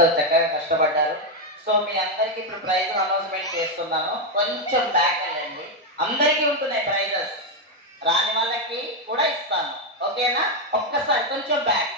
ఎంతో చక్కగా కష్టపడ్డారు. సో మీ అందరికి ఇప్పుడు ప్రైజ్ అనౌన్స్మెంట్ చేస్తున్నాను. కొంచెం బ్యాక్ వెళ్ళండి. అందరికీ ఉంటున్నాయి ప్రైజెస్, రాని వాళ్ళకి కూడా ఇస్తాను. ఓకేనా? ఒక్కసారి కొంచెం బ్యాక్.